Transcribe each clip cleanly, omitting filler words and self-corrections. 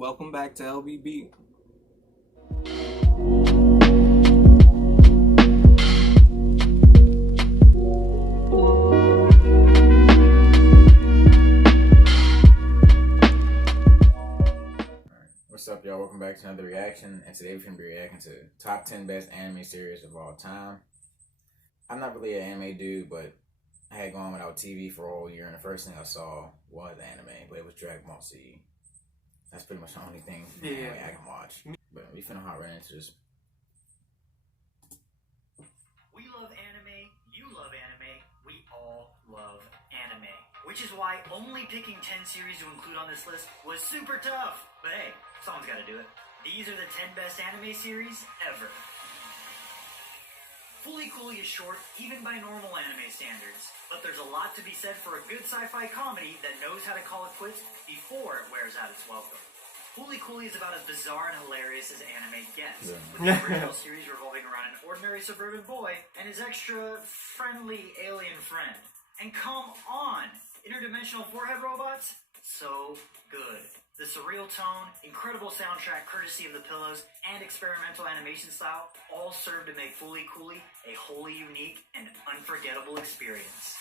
Welcome back to LBB. What's up, y'all? Welcome back to another reaction, and today we're going to be reacting to top 10 best anime series of all time. I'm not really an anime dude, but I had gone without TV for a whole year, and the first thing I saw was anime, but it was Dragon Ball Z. That's pretty much the only thing anime I can watch. But we finna hop right into this. We love anime, you love anime, we all love anime. Which is why only picking 10 series to include on this list was super tough. But hey, someone's gotta do it. These are the 10 best anime series ever. Fully Cooley is short, even by normal anime standards. But there's a lot to be said for a good sci-fi comedy that knows how to call it quits before it wears out its welcome. Fully Cooley is about as bizarre and hilarious as anime gets, with the original series revolving around an ordinary suburban boy and his extra friendly alien friend. And come on! Interdimensional forehead robots? So good. The surreal tone, incredible soundtrack courtesy of the Pillows, and experimental animation style all serve to make Fully Cooley a wholly unique and unforgettable experience.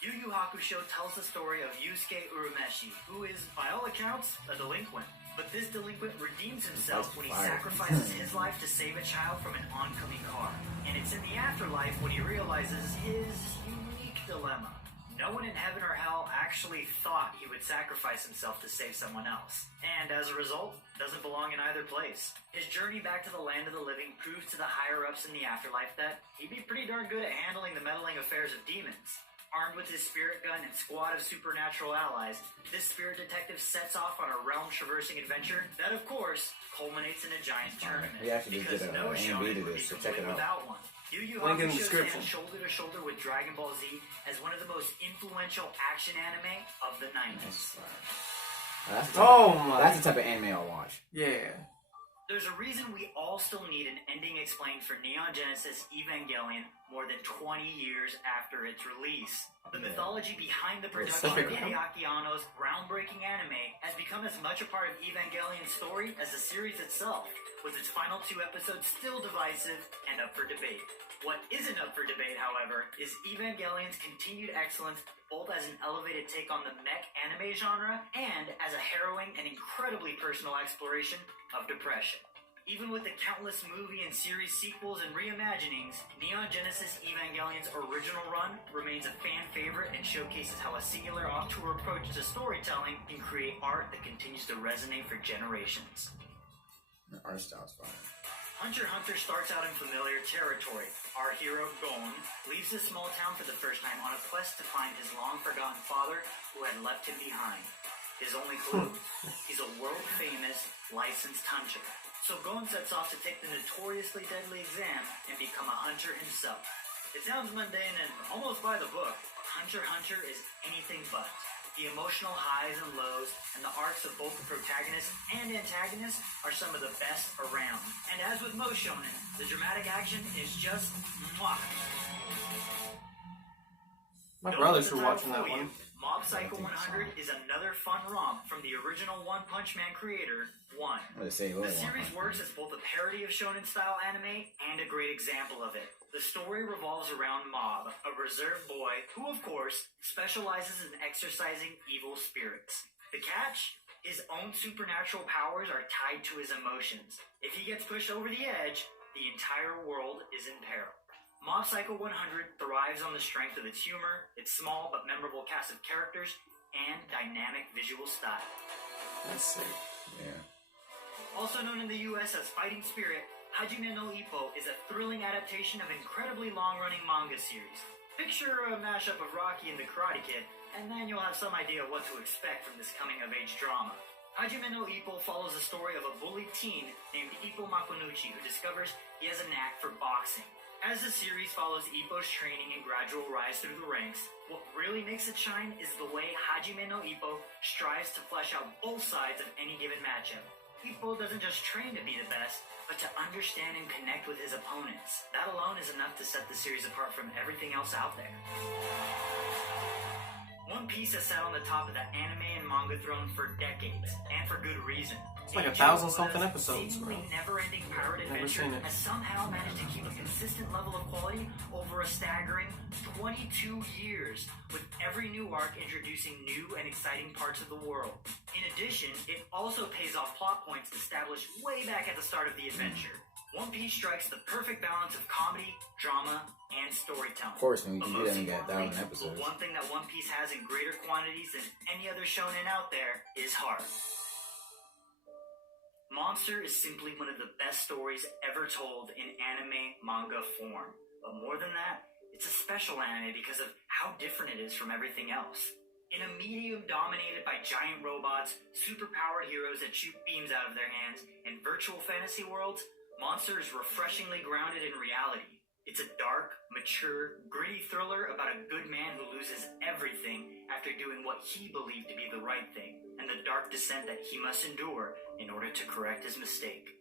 Yu Yu Hakusho tells the story of Yusuke Urameshi, who is, by all accounts, a delinquent. But this delinquent redeems himself when he sacrifices his life to save a child from an oncoming car. And it's in the afterlife when he realizes his unique dilemma. No one in heaven or hell actually thought he would sacrifice himself to save someone else, and as a result, doesn't belong in either place. His journey back to the land of the living proves to the higher-ups in the afterlife that he'd be pretty darn good at handling the meddling affairs of demons. Armed with his spirit gun and squad of supernatural allies, this spirit detective sets off on a realm-traversing adventure that, of course, culminates in a giant tournament. We actually just did no an AMV to this, so check it out. Without one. Yu Yu Hakusho stands shoulder to shoulder with Dragon Ball Z as one of the most influential action anime of the 90s. That's the type of anime I'll watch. Yeah. There's a reason we all still need an ending explained for Neon Genesis Evangelion more than 20 years after its release. The mythology behind the production of Hideaki Anno's groundbreaking anime has become as much a part of Evangelion's story as the series itself, with its final 2 episodes still divisive and up for debate. What isn't up for debate, however, is Evangelion's continued excellence both as an elevated take on the mech anime genre and as a harrowing and incredibly personal exploration of depression. Even with the countless movie and series sequels and reimaginings, Neon Genesis Evangelion's original run remains a fan favorite and showcases how a singular auteur approach to storytelling can create art that continues to resonate for generations. The art style's fine. Hunter x Hunter starts out in familiar territory. Our hero, Gon, leaves the small town for the first time on a quest to find his long-forgotten father who had left him behind. His only clue? He's a world-famous, licensed hunter. So Gon sets off to take the notoriously deadly exam and become a hunter himself. It sounds mundane and almost by the book. Hunter x Hunter is anything but. The emotional highs and lows and the arcs of both the protagonist and antagonist are some of the best around. And as with most shonen, the dramatic action is just mwah. My brothers were watching that one. Mob Psycho 100 is another fun romp from the original One Punch Man creator, One. The series works as both a parody of shonen-style anime and a great example of it. The story revolves around Mob, a reserved boy who, of course, specializes in exorcising evil spirits. The catch? His own supernatural powers are tied to his emotions. If he gets pushed over the edge, the entire world is in peril. Mob Psycho 100 thrives on the strength of its humor, its small but memorable cast of characters, and dynamic visual style. That's sick. Yeah. Also known in the US as Fighting Spirit, Hajime no Ippo is a thrilling adaptation of incredibly long-running manga series. Picture a mashup of Rocky and the Karate Kid, and then you'll have some idea of what to expect from this coming-of-age drama. Hajime no Ippo follows the story of a bullied teen named Ippo Makonuchi who discovers he has a knack for boxing. As the series follows Ippo's training and gradual rise through the ranks, what really makes it shine is the way Hajime no Ippo strives to flesh out both sides of any given matchup. Ippo doesn't just train to be the best, but to understand and connect with his opponents. That alone is enough to set the series apart from everything else out there. One Piece has sat on the top of the anime and manga throne for decades, and for good reason. It's like Eiichiro 1,000-something Oda's episodes, bro. seemingly never-ending pirate Never adventure seen it. has somehow managed to keep a consistent level of quality over a staggering 22 years, with every new arc introducing new and exciting parts of the world. In addition, it also pays off plot points established way back at the start of the adventure. One Piece strikes the perfect balance of comedy, drama, and storytelling. Of course, when you But do most that, you got importantly, 1,000 episodes. the one thing that One Piece has in greater quantities than any other shonen out there is heart. Monster is simply one of the best stories ever told in anime manga form. But more than that, it's a special anime because of how different it is from everything else. In a medium dominated by giant robots, superpowered heroes that shoot beams out of their hands, and virtual fantasy worlds, Monster is refreshingly grounded in reality. It's a dark, mature, gritty thriller about a good man who loses everything after doing what he believed to be the right thing, and the dark descent that he must endure in order to correct his mistake.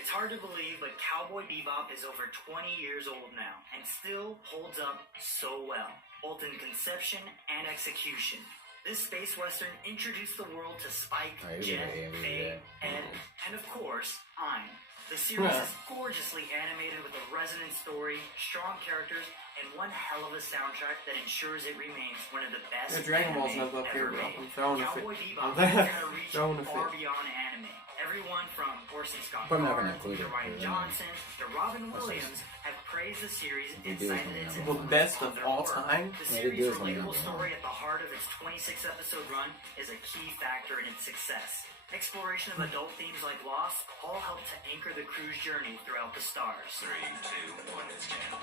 It's hard to believe, but Cowboy Bebop is over 20 years old now, and still holds up so well, both in conception and execution. This space western introduced the world to Spike, Jet, Faye, Ed, and of course, Ein. The series is gorgeously animated with a resonant story, strong characters, and one hell of a soundtrack that ensures it remains one of the best Dragon Ball's anime not up here, ever bro. made. I'm throwing a fit. Cowboy I'm Bebop is gonna reach throwing a far fit. beyond anime. Everyone from Orson Scott But I'm not Card gonna include to it, Ryan because, Johnson to Robin that's Williams have praised the series They and do cited something its else. Well, influence best on of their all work. time? The Yeah, they series' do something relatable else. story at the heart of its 26-episode run is a key factor in its success. Exploration of adult themes like loss all help to anchor the crew's journey throughout the stars. 3, 2, 1, it's jam.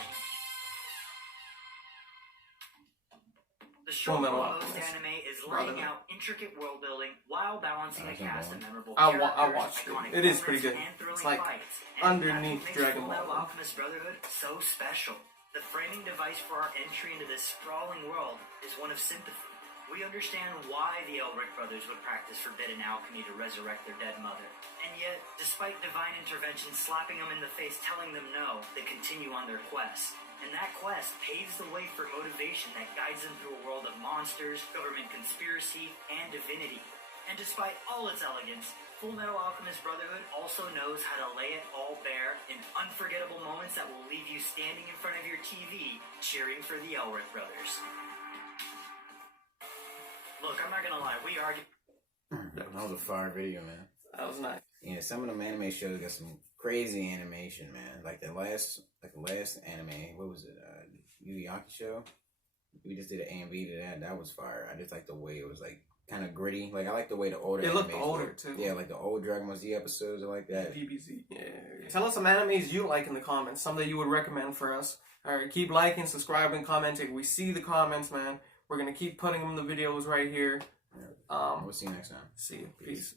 The show Fullmetal most Alchemist. anime is Brotherhood. laying out intricate world building while balancing a That's not cast bad. of memorable I characters, watched it. iconic It is pretty moments, good. and thrilling It's like fights. And underneath that's what makes Dragon Fullmetal Ball. Alchemist Brotherhood so special. The framing device for our entry into this sprawling world is one of sympathy. We understand why the Elric brothers would practice forbidden alchemy to resurrect their dead mother. And yet, despite divine intervention slapping them in the face telling them no, they continue on their quest. And that quest paves the way for motivation that guides them through a world of monsters, government conspiracy, and divinity. And despite all its elegance, Fullmetal Alchemist Brotherhood also knows how to lay it all bare in unforgettable moments that will leave you standing in front of your TV cheering for the Elric brothers. Look, I'm not gonna lie, we argue. That was a fire video, man. That was nice. Yeah, some of them anime shows got some crazy animation, man. Like the last anime, what was it? Yu Yu Hakusho. We just did an AMV to that. That was fire. I just like the way it was like kind of gritty. Like I like the way the older. It looked animes older, look. too. Yeah, like the old Dragon Ball Z episodes. I like that. PBZ. Yeah. Tell us some animes you like in the comments. Some that you would recommend for us. Alright, keep liking, subscribing, commenting. We see the comments, man. We're gonna keep putting them in the videos right here. We'll see you next time. See you. Peace.